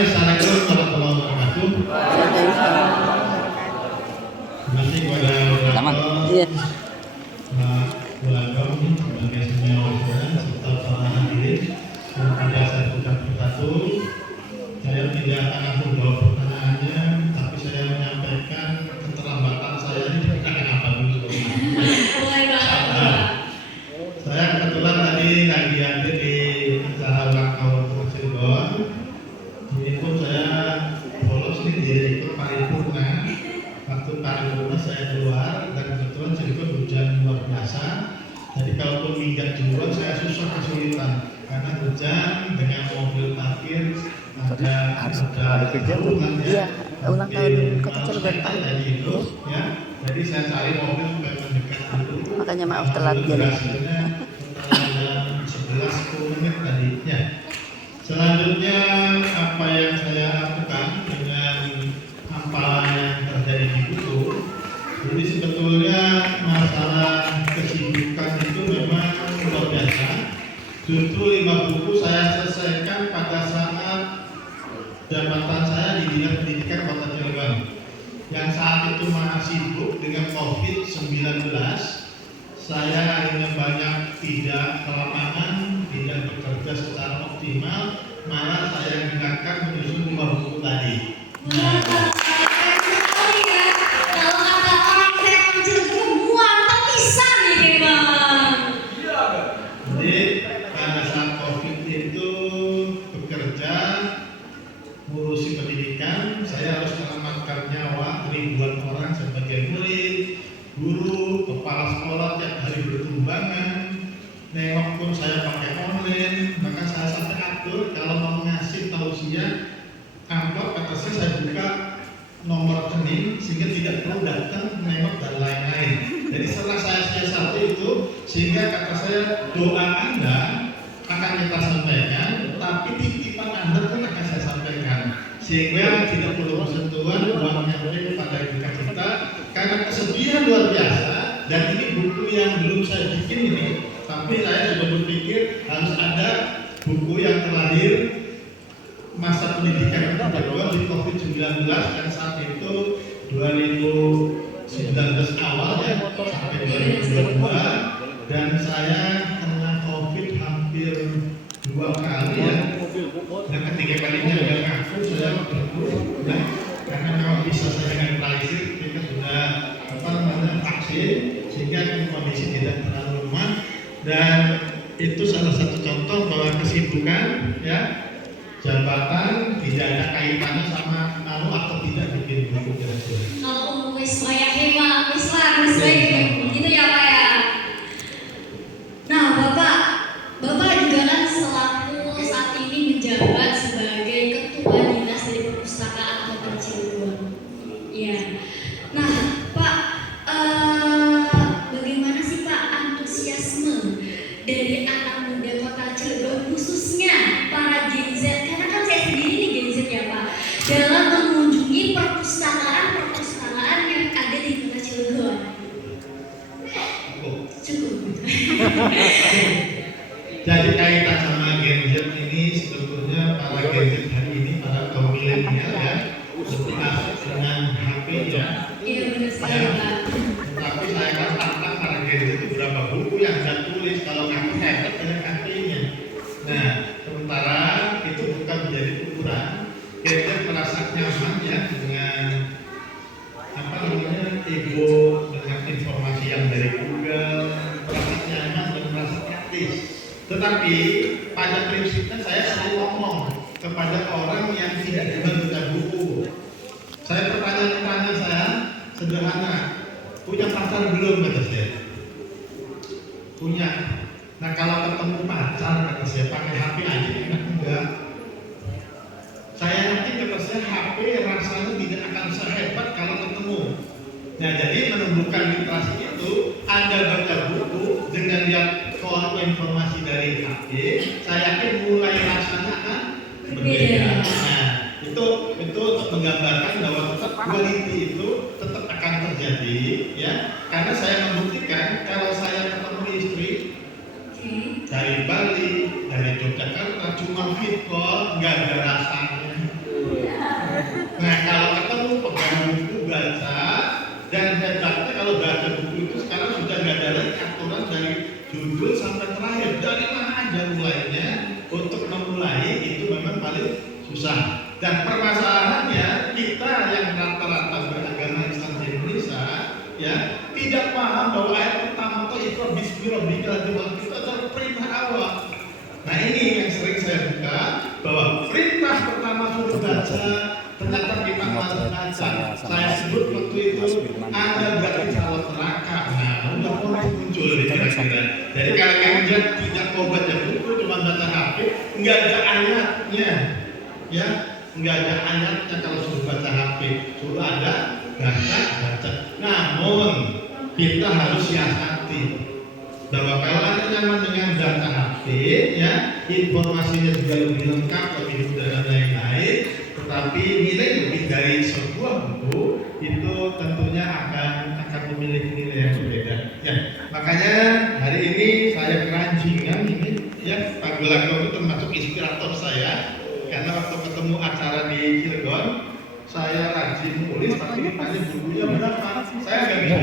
Assalamualaikum warahmatullahi wabarakatuh. Masih kepada Iya. Welcome sebagai senior dan serta para hadirin yang tidak saya buka persatu. Saya tidak akan langsung jawab pertanyaannya, tapi saya menyampaikan keterlambatan saya ini dikarenakan apa dulu. Saya kebetulan tadi lagi hadir di acara ulang tahun Cirebon. Ini pun saya bolos nih jadi ikut paripurna. Waktu paripurna saya keluar dan kebetulan Cirebon hujan luar biasa. Jadi kalaupun minggat di luar saya susah kesulitan karena hujan dengan mobil parkir ada ulang Iya, ulang tahun Kota Cirebon Pak. Jadi saya cari mobil supaya mendekat dulu. Makanya maaf telat jadi. Jam 11 menit tadi ya. Selanjutnya apa yang saya lakukan dengan apa yang terjadi di buku. Jadi sebetulnya masalah kesibukan itu memang luar biasa. Justru 5 buku saya selesaikan pada saat jabatan saya di Dinas Pendidikan Kota Cirebon. Yang saat itu masih sibuk dengan COVID-19. Saya akhirnya banyak tidak ke lapangan, tidak bekerja secara optimal, malah saya gunakan menyusun 5 buku tadi. Kalau kata orang saya menceritakan buang terpisah nih Bang. Jadi pada saat COVID itu bekerja, ngurusi pendidikan, saya harus menyelamatkan nyawa ribuan orang sebagai murid, guru, kepala sekolah tiap hari bertumbangan. Nengok pun saya pakai online, maka saya sampai atur kalau mau ngasih tausiah amplop atasnya saya buka nomor rekening sehingga tidak perlu datang nengok dan lain-lain. Jadi setelah saya siasati itu sehingga kata saya doa Anda akan kita sampaikan, tapi titipan Anda pun akan saya sampaikan sehingga tidak perlu bersentuhan uangnya pada kita karena kesedihan luar biasa. Dan ini buku yang belum saya bikin ini, tapi saya sudah berpikir harus ada buku yang terakhir masa pendidikan kedua di COVID-19 dan saat itu 2019 awal ya sampai 2022 dan saya kena COVID hampir 2 kali ya. Dan ketiga kalinya agak ngaku saya berkurang karena memang bisa saya generalisir kita sudah vaksin sehingga kondisi tidak terlalu lemah dan itu salah satu contoh bahwa kesibukan ya jabatan tidak ada kaitannya sama mau atau tidak bikin buku kira-kira. Kalau wis waya hema, wis lah, wis gitu ya Pak ya. Nah Bapak juga kan selaku saat ini menjabat sebagai Ketua Dinas dari Perpustakaan Kota Cirebon. Iya. Nah Pak, bagaimana sih Pak antusiasme dari anak muda Kota Cirebon khususnya para Gen Z, karena kan saya sendiri nih Gen Z ya Pak, dalam mengunjungi perpustakaan yang ada di Kota Cirebon. Cukup. Jadi kaitan sama Gen Z ini sebetulnya para Gen Z hari ini para kaum milenial ya lebih asik dengan HP ya. Iya benar sekali Pak. Tapi saya akan tantang para Gen Z itu berapa buku yang saya tulis kalau aku hebat dengan HP-nya. Nah, sementara itu bukan menjadi ukuran. Gen Z merasa nyaman ya dengan apa namanya ego dengan informasi yang dari Google, merasa nyaman dan merasa praktis. Tetapi pada prinsipnya saya selalu ngomong kepada orang yang tidak membaca buku. Saya pertanyaan saya sederhana, punya pacar belum kata saya? Punya. Nah kalau ketemu pacar kata saya pakai HP aja enak enggak? Saya yakin kata saya HP rasanya tidak akan sehebat kalau ketemu. Nah jadi menumbuhkan literasi itu Anda baca buku dengan lihat informasi dari HP, saya yakin mulai rasanya akan berbeda. Nah itu untuk menggambarkan bahwa tetap quality itu tetap akan terjadi ya karena saya membuktikan kalau saya ketemu istri dari Bali, dari Yogyakarta cuma fit call nggak ada rasanya terakhir. Dari mana aja mulainya? Untuk memulai itu memang paling susah. Dan permasalahannya kita yang rata-rata beragama Islam di Indonesia ya tidak paham bahwa ayat pertama itu Iqra bismi rabbikal ladzi khalaq itu adalah perintah awal. Nah ini yang sering saya buka bahwa perintah pertama suruh baca ternyata kita malas baca. Saya sebut waktu itu Anda berarti calon neraka. Nah udah mulai muncul di kira-kira. Jadi kalau kalian tidak mau baca buku cuma baca HP, nggak ada ayatnya, ya nggak ada ayatnya kalau suruh baca HP. Suruh ada baca. Namun kita harus siasati bahwa kalau Anda nyaman dengan data HP, ya informasinya juga lebih lengkap, lebih mudah dan lain-lain, tetapi nilai lebih dari sebuah buku itu tentunya akan memiliki nilai yang berbeda. Ya, makanya hari ini saya keranjingan ini, ya Pak Gulago itu termasuk inspirator saya, karena waktu ketemu acara di Cilegon, saya rajin nulis, tapi tanya bukunya berapa? Saya nggak bisa